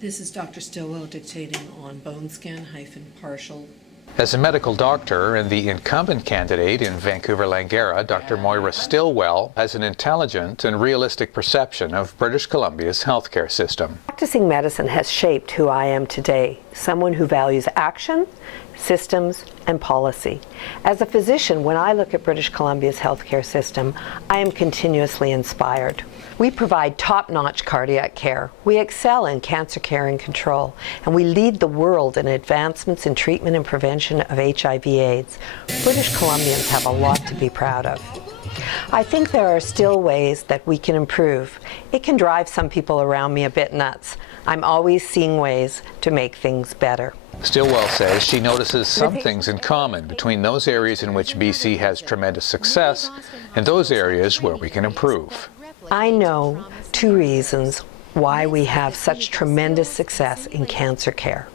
This is Dr. Stillwell dictating on bone scan - partial. As a medical doctor and the incumbent candidate in Vancouver-Langara, Dr. Moira Stillwell has an intelligent and realistic perception of British Columbia's healthcare system. Practicing medicine has shaped who I am today, someone who values action, systems, and policy. As a physician, when I look at British Columbia's healthcare system, I am continuously inspired. We provide top-notch cardiac care, we excel in cancer care and control, and we lead the world in advancements in treatment and prevention of HIV/AIDS. British Columbians have a lot to be proud of. I think there are still ways that we can improve. It can drive some people around me a bit nuts. I'm always seeing ways to make things better. Stillwell says she notices some things in common between those areas in which BC has tremendous success and those areas where we can improve. I know two reasons why we have such tremendous success in cancer care.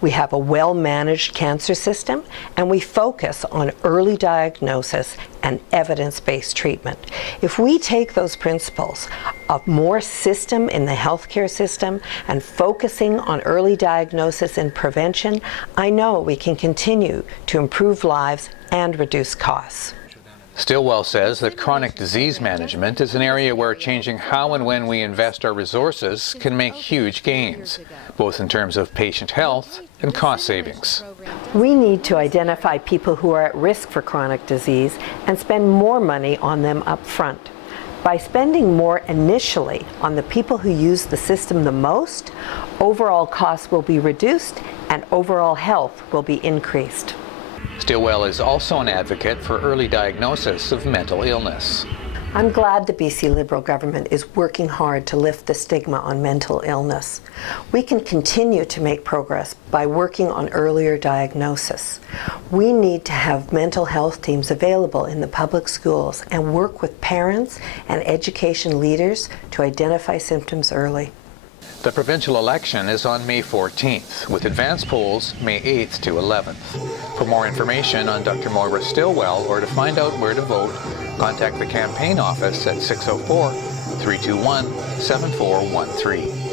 We have a well-managed cancer system, and we focus on early diagnosis and evidence-based treatment. If we take those principles of more system in the healthcare system and focusing on early diagnosis and prevention, I know we can continue to improve lives and reduce costs. Stillwell says that chronic disease management is an area where changing how and when we invest our resources can make huge gains, both in terms of patient health and cost savings. We need to identify people who are at risk for chronic disease and spend more money on them up front. By spending more initially on the people who use the system the most, overall costs will be reduced and overall health will be increased. Stillwell is also an advocate for early diagnosis of mental illness. I'm glad the BC Liberal government is working hard to lift the stigma on mental illness. We can continue to make progress by working on earlier diagnosis. We need to have mental health teams available in the public schools and work with parents and education leaders to identify symptoms early. The provincial election is on May 14th, with advance polls May 8th to 11th. For more information on Dr. Moira Stillwell or to find out where to vote, contact the campaign office at 604-321-7413.